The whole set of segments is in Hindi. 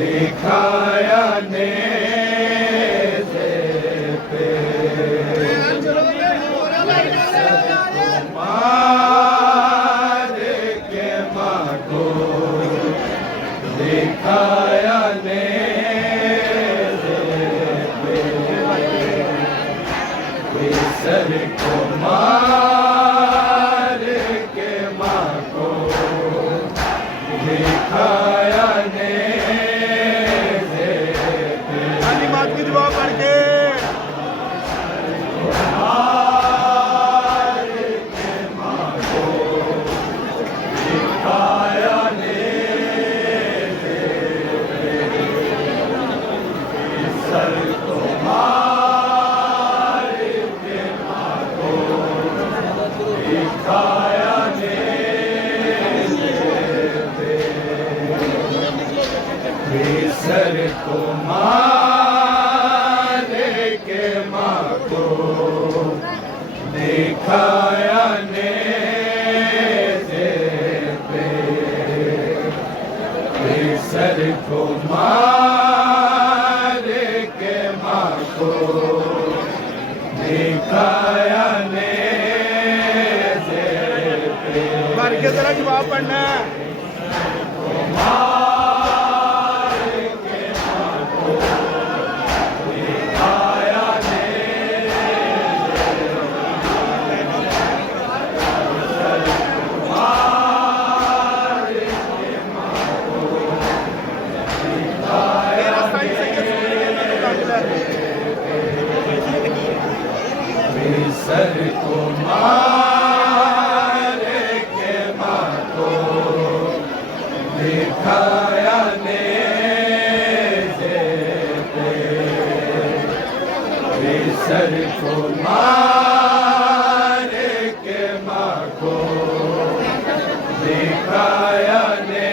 दिखाया ने मार के माँ को दिखाया ने सर को मार के माँ को दिखाया ने बात की दुआ पढ़ के मार के माँ को दिखाया ने सर को मार के माँ को दिखाया ने सर को मार के माँ को दिखाया ने सर को मार के माँ को दिखाया ने पढ़ के जरा जवाब पढ़ना है। सर को मार के माँ को दिखाया ने सर को मार के माँ को दिखाया ने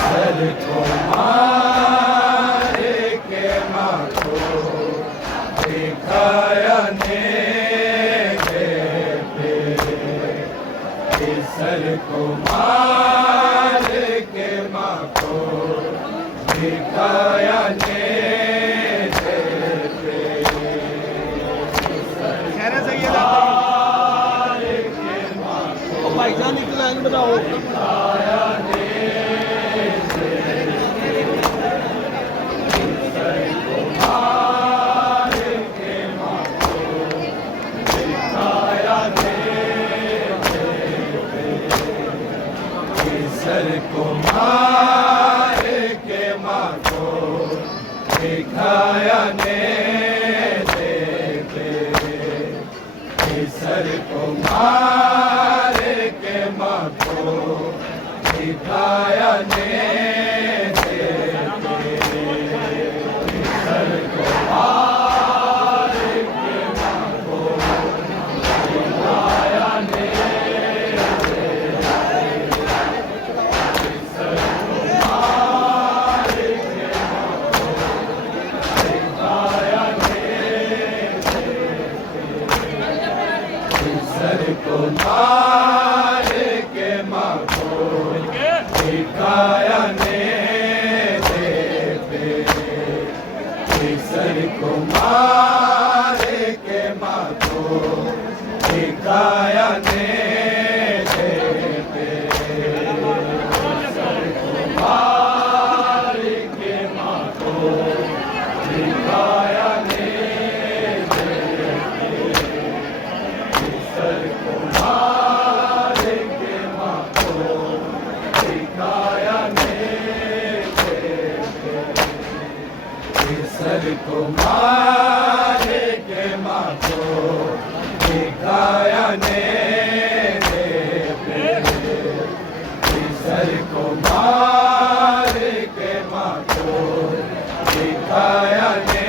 सर को मार के माँ को दिखाया ने सर को मार के माँ को दिखाया ने कहना चाहिए भाईजान निकल आएंगे बताओ। सर को मार के माँ को दिखाया ने सर को मार के माँ को दिखाया ने सर को मार के माँ को दिखाया ने सर को मार के माँ को दिखाया ने सर को मार के माँ को दिखाया ने सर को मार के माँ को दिखाया ने सर को मार के माँ को दिखाया ने सर को मार के माँ को दिखाया ने सर को मार के माँ को दिखाया ने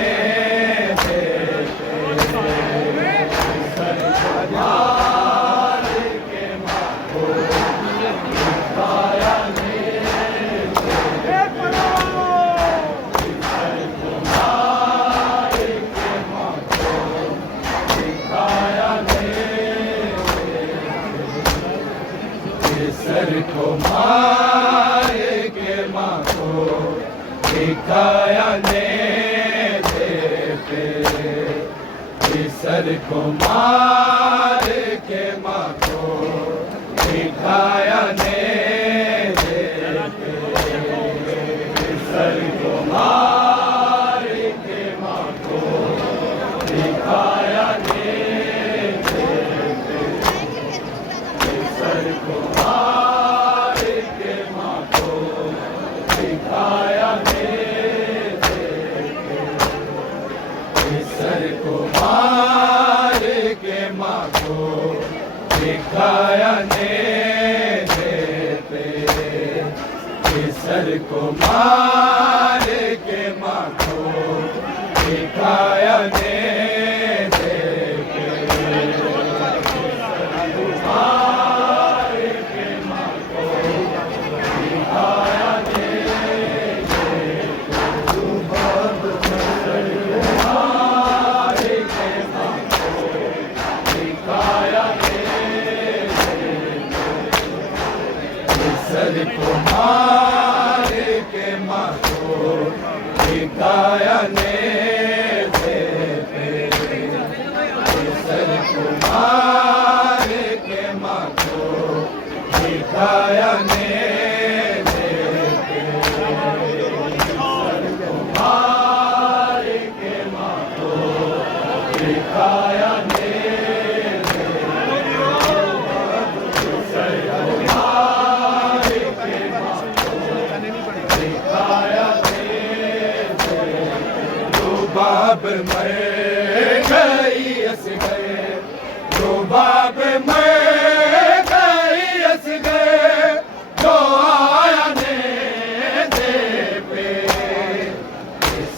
सर को मार के माँ को दिखाया ने सर को मार के माँ को दिखाया ने सर को मार के माँ को दिखाया ने सर को मार के माँ को दिखाया ने सर को मार के माँ को दिखाया ने सर को मार के माँ को दिखाया ने सर को मार के माँ को दिखाया ने सर को मार के माँ को दिखाया ने सर को मार के माँ को दिखाया ने बाप मर गई अस गए जो बाप मर गई अस गए जो आया ने दे पे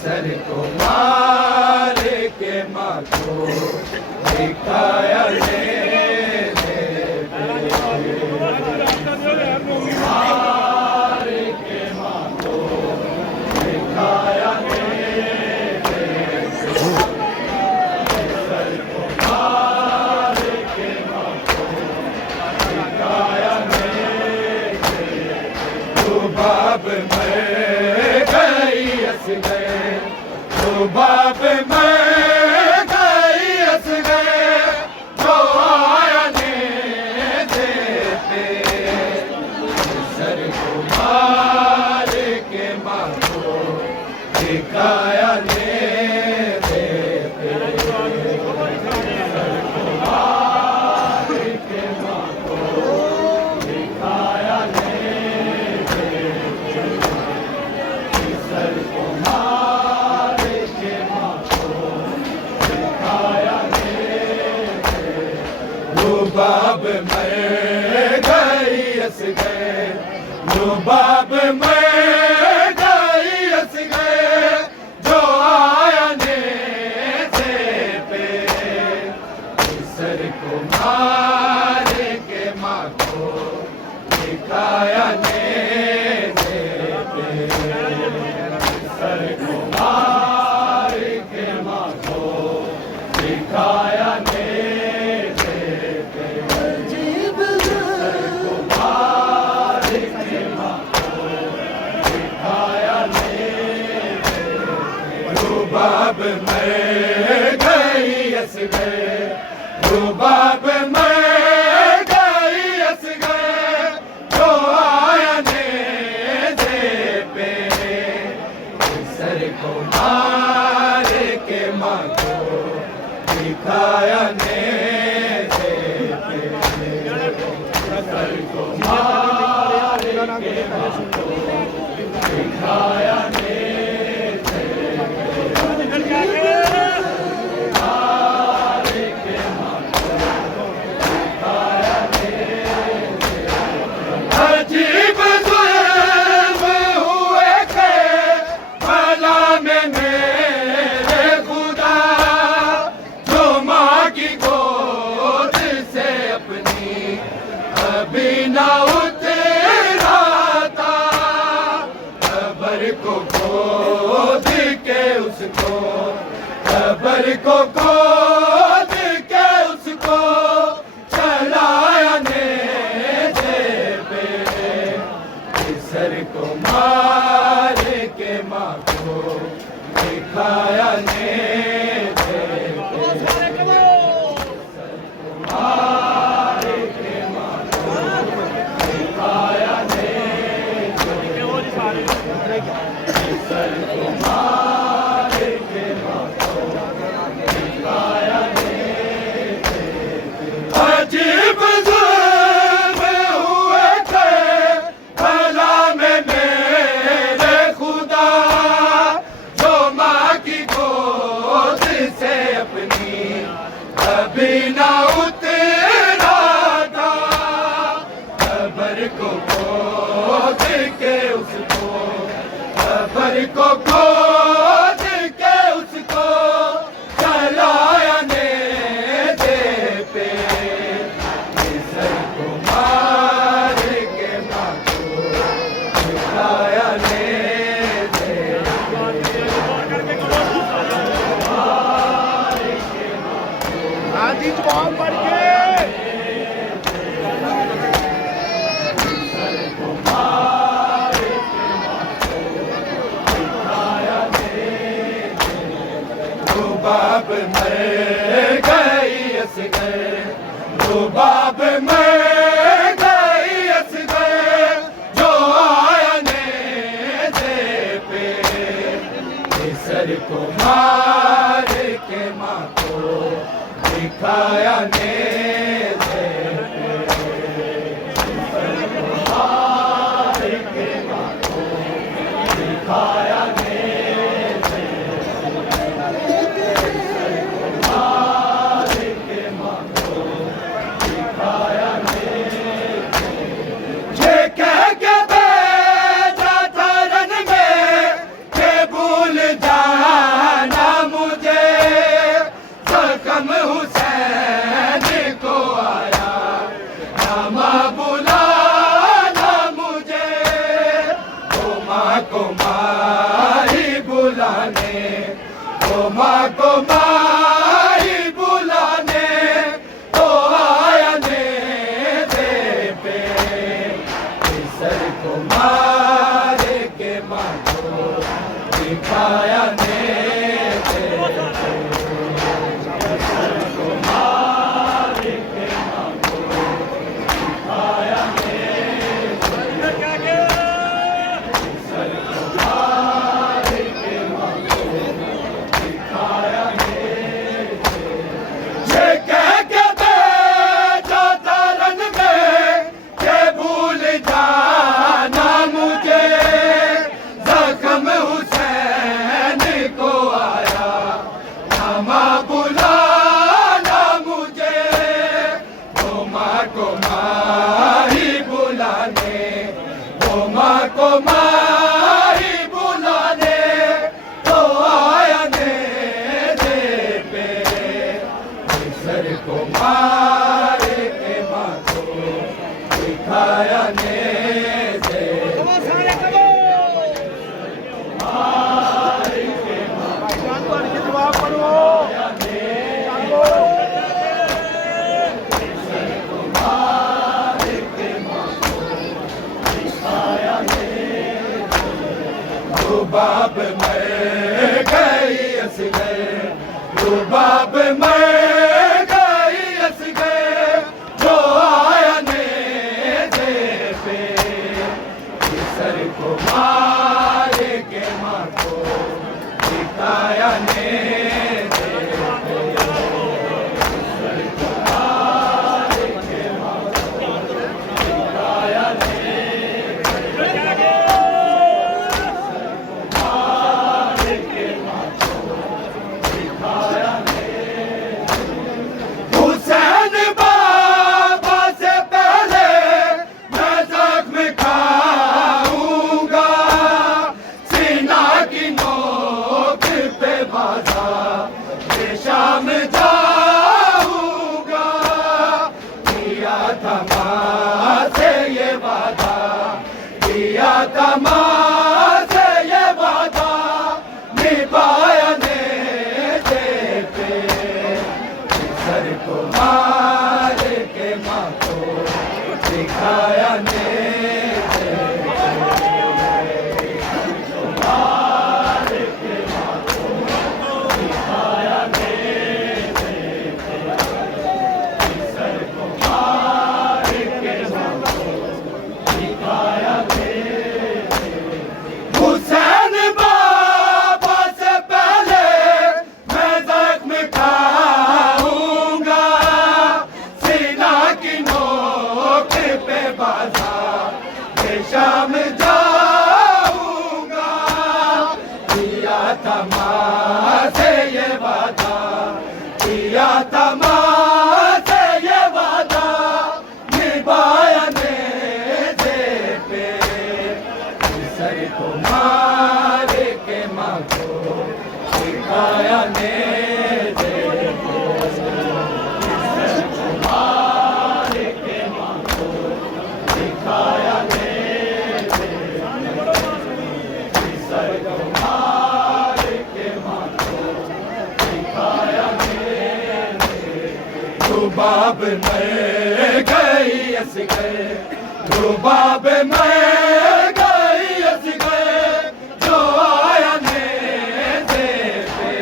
सर को मार के माँ को दिखाया ने मार के माँ को दिखाया ने बाप मर गई अस गए जो बाप मर गई अस गए जो आया ने दे पे सर को मार के माँ को दिखाया ने दे पे सर को मार के माँ को दिखाया ने सर को मार के माँ को दिखाया ने जो बाप मर गई अस गए जो बाप मर गई अस गए जो आया ने दे पे सर को मार के माँ को दिखाया ने सर को मार के माँ को दिखाया ने सर को मार के माँ को दिखाया ने जो बाप मर गई अस गए जो बाप मर गई अस गए जो आया ने दे पे सर को मार के माँ को दिखाया ने सर को मार के माँ को दिखाया ने अजीब जुल्म हुए थे भला मैंने खोद के उसको, कब्र को खोद के उसको चलाया नेज़े पे, सर को मार के माँ को दिखाया नेज़े पे, मार के माँ को दिखाया नेज़े पे, सर को मार के माँ को दिखाया नेज़े पे। अजीब जुल्म हुए थे भला में मेरे खुदा, जो माँ की गोद से अपनी कभी ना उतरा था, कब्र को खोद के उसको, कब्र को खोद के उसको चलाया नेज़े पे, सर को मार के माँ को दिखाया नेज़े पे। आदि जवाब पढ़ के रुबाब मर गई असगर, रुबाब मर गई असगर, जो आया नेज़े पे, सर को मार के माँ को दिखाया नेज़े पे, सर को मार के माँ को दिखाया नेज़े पे, सर को मार के माँ को दिखाया नेज़े पे। ये कह के भेजा था रन में कि भूल जाना मुझे, ज़ख्म हुसैन को आया नामा बुलाना मुझे, ओ माँ को माही बुलाने, ओ माँ को माही बुलाने, तो आया नेज़े पे, सर को मार के माँ को दिखाया नेज़े पे, सर को मार के माँ को दिखाया नेज़े पे, सर को मार के माँ को दिखाया नेज़े पे। ये कह के भेजा था रन में कि भूल जाना मुझे, ज़ख्म हुसैन को आया नामा बुलाना मुझे, वो माँ को माही बुलाने, वो माँ को माही बुलाने, तो आया नेज़े पे, सर को मार के माँ को दिखाया नेज़े पे, मार के माँ भाईजान पढ़ के जवाब पढ़ो मार के माँ को दिखाया नेज़े पे। रुबाब मर गई असगर, रुबाब मर गई असगर, जो आया नेज़े पे, सर को मार के माँ को दिखाया नेज़े पे, सर को मार के माँ को दिखाया नेज़े पे, मार के माँ को दिखाया नेज़े पे। हुसैन बाबा से पहले मैं ज़ख्म खाऊंगा, सीना की नोक पे बाज़ार था माँ से ये वादा, किया था माँ से ये वादा, निभाया नेज़े पे। सर को मार के माँ को सिखाया नेज़े पे। सर को मार के माँ को सिखाया नेज़े पे। सर को मार के माँ को सिखाया नेज़े पे। रुबाब मर गई असगर, रुबाब मर गई असगर, जो आया नेज़े पे।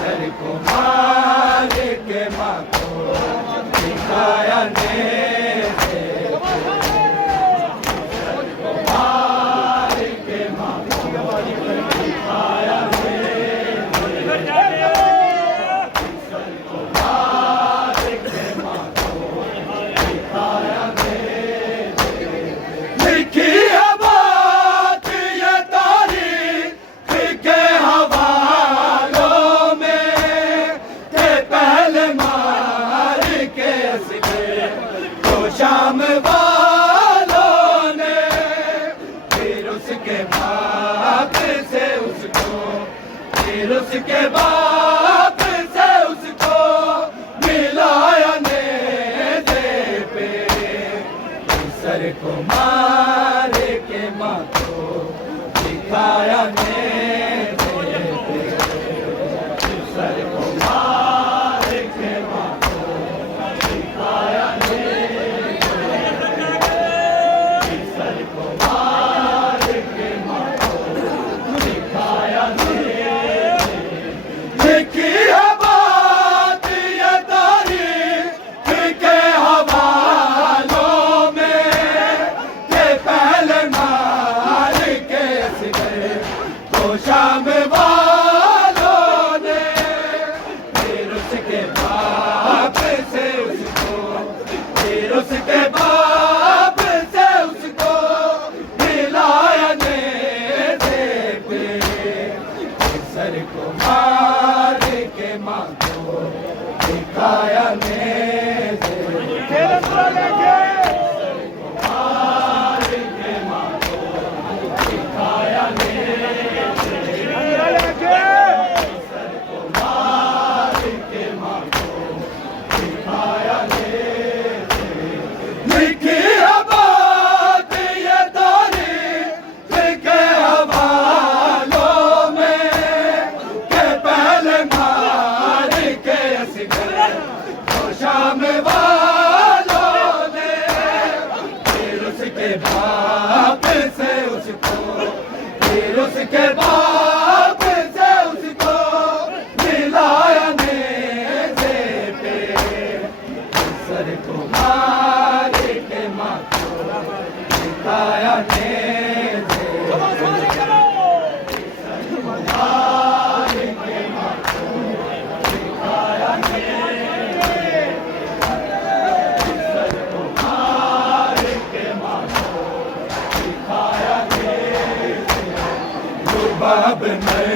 सर को मार के माँ को सिखाया नेज़े पे। सर को मार के माँ को सिखाया नेज़े पे। सर को मार के माँ को सिखाया नेज़े पे। लिखी है बात ये तारीख के हवालों में, थे पहले मार के असगर तो शाम वालों ने, फिर उसके बाप से उसको, फिर उसके बाप से उसको मिलाया नेज़े पे। सर को मार के माँ को सिखाया नेज़े पे। सर को मार के माँ को सिखाया नेज़े पे। सर को मार के माँ को सिखाया नेज़े पे। लिखी है बात ये तारीख के हवालों में, थे पहले मार के असगर तो शाम वालों ने, फिर उसके बाप से उसको, फिर उसके बाप से उसको मिलाया नेज़े पे। सर को मार के माँ को सिखाया नेज़े पे। सर को मार के माँ को सिखाया नेज़े पे। सर को मार के माँ को सिखाया नेज़े पे। लिखी है बात ये तारीख के हवालों में, के पहले मार के असगर तो शाम वालों ने, फिर उसके बाप से उसको, फिर उसके बाप से उसको मिलाया नेज़े पे। सर को मार के माँ को सिखाया नेज़े पे। सर को मार के माँ को सिखाया नेज़े पे। सर को मार के माँ को सिखाया नेज़े पे। रुबाब मर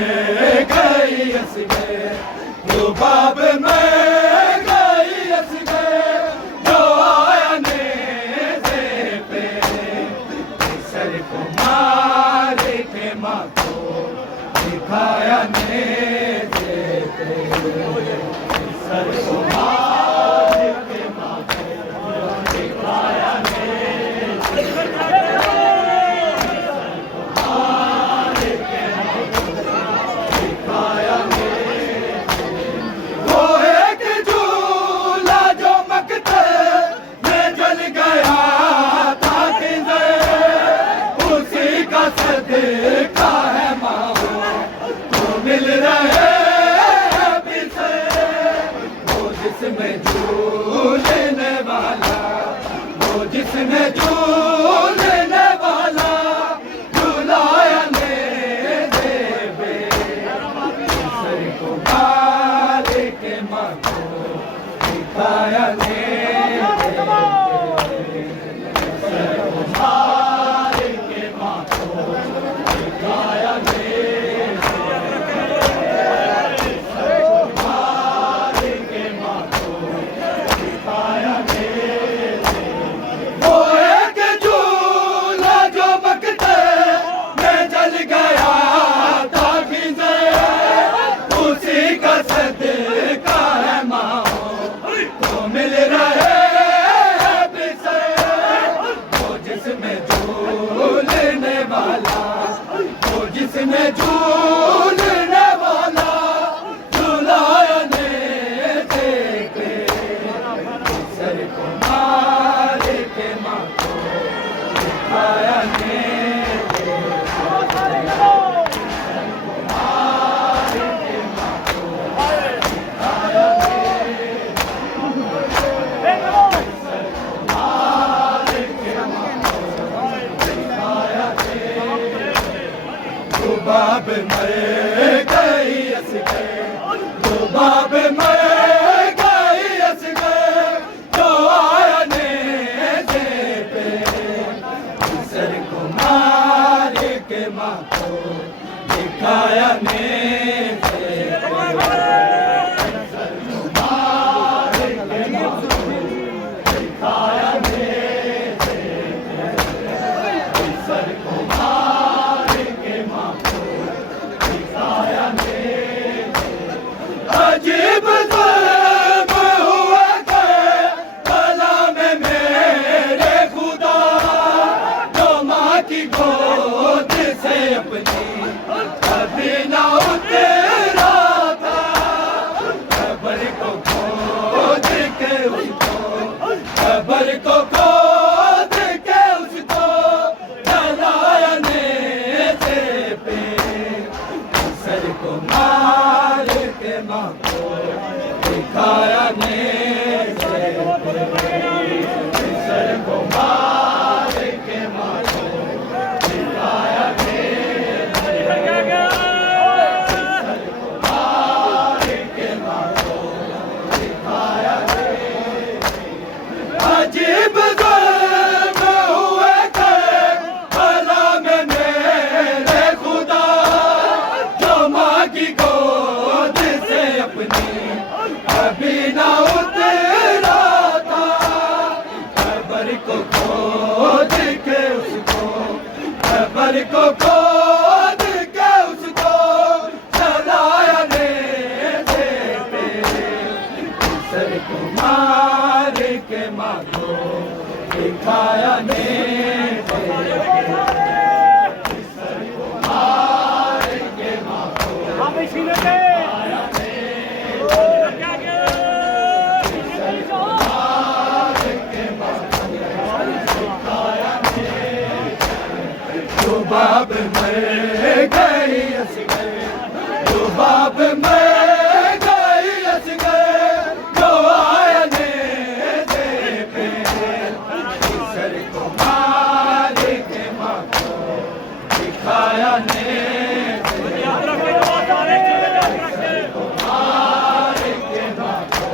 गई असगर, रुबाब मर गई असगर, जो आया नेज़े पे। सर को मार के माँ को सिखाया नेज़े पे। सर को मार के माँ को सिखाया नेज़े पे। सर को मार के माँ को सिखाया नेज़े पे। वो एक झूला जो मकते में जल गया था किधर, उसी का सदका है माँ तो मिल रहे हैं पिसे। वो जिसमें झूलने वाला, वो जिसमें झूलने वाला, झूलाया नेज़े पे। सर को मार के माँ को सिखाया नेज़े पे। सर को मार के माँ को सिखाया नेज़े मर गई असगर, रुबाब मर गई असगर, जो आया नेज़े पे सर को मार के माँ को दिखाया नेज़े पे। सर को मार के माँ को दिखाया नेज़े पे, सर को मार के माँ को दिखाया नेज़े पे। अजीब ज़ुल्म हुआ भला में मेरे खुदा, जो माँ की गोद से अपनी कभी ना उतरा था, कब्र को खोद के उसको, कब्र को खोद के उसको जलाया नेज़े पे, सर को मार के माँ को दिखाया नेज़े पे, सर को मार के माँ को दिखाया नेज़े पे, सर को मार के माँ को दिखाया नेज़े पे। अजीब ज़ुल्म हुए भला में मेरे खुदा, जो माँ की गोद से अपनी कभी ना उतरा था, कब्र को खोद के उसको, कब्र को खोद के उसको जलाया नेज़े पे, सर को मार के माँ को दिखाया नेज़े पे, सर को मार के माँ को दिखाया रुबाब मर गई असगर, रुबाब मर गई असगर, जो आया नेज़े पे सर को मार के माँ को दिखाया नेज़े पे, सर को मार के माँ को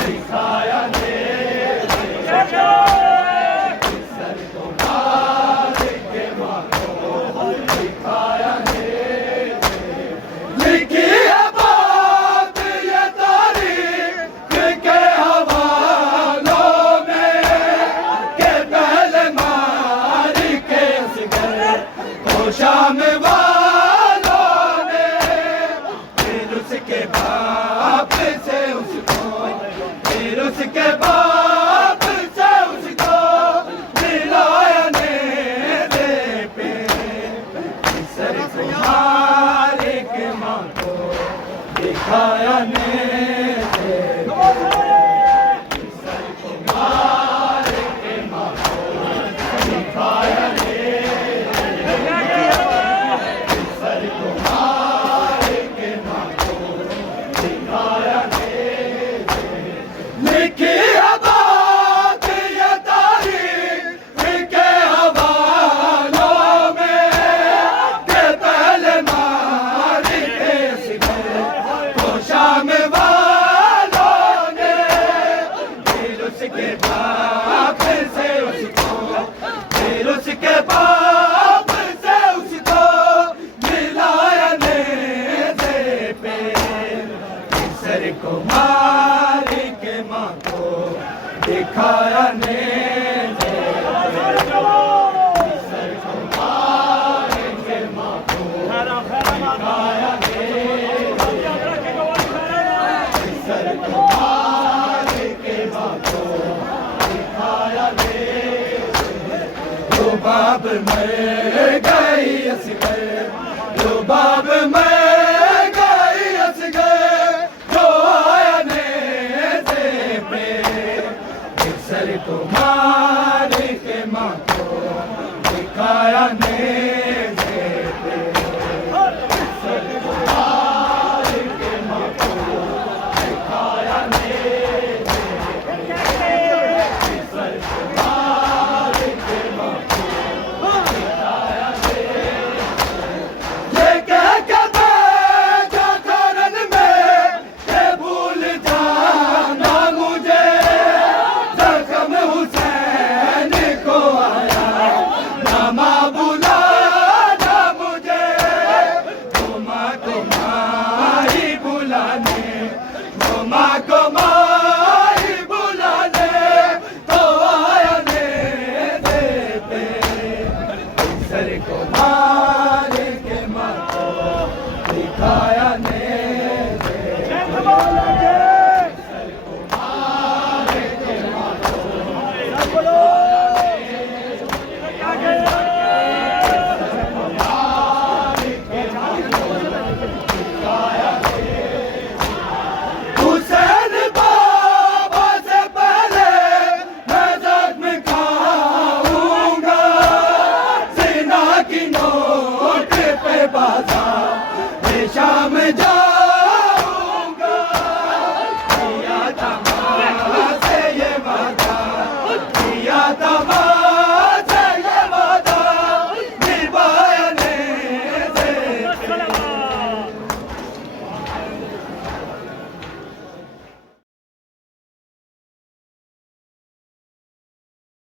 दिखाया नेज़े पे, सर को मार के माँ को दिखाया नेज़े पे। लिखी है बात ये तारीख के हवालों में, के पहले मार के असगर को शाम वालों ने, फिर उसके बाप से उसको, फिर उसके बाप से उसको मिलाया नेज़े पे, सर को मार के माँ को दिखाया नेज़े पे, सर को मार के माँ को दिखाया नेज़े पे, सर को मार के माँ को दिखाया नेज़े पे। लिखी है बात ये तारीख के हवालों में, के पहले मार के असगर को शाम वालों ने, फिर उसके बाप से उसको, फिर उसके बाप से उसको मिलाया नेज़े पे, सर को मार के माँ को दिखाया नेज़े पे, सर को मार के माँ को दिखाया नेज़े पे, सर को मार के माँ को दिखाया नेज़े पे। रुबाब मर गई असगर, रुबाब मर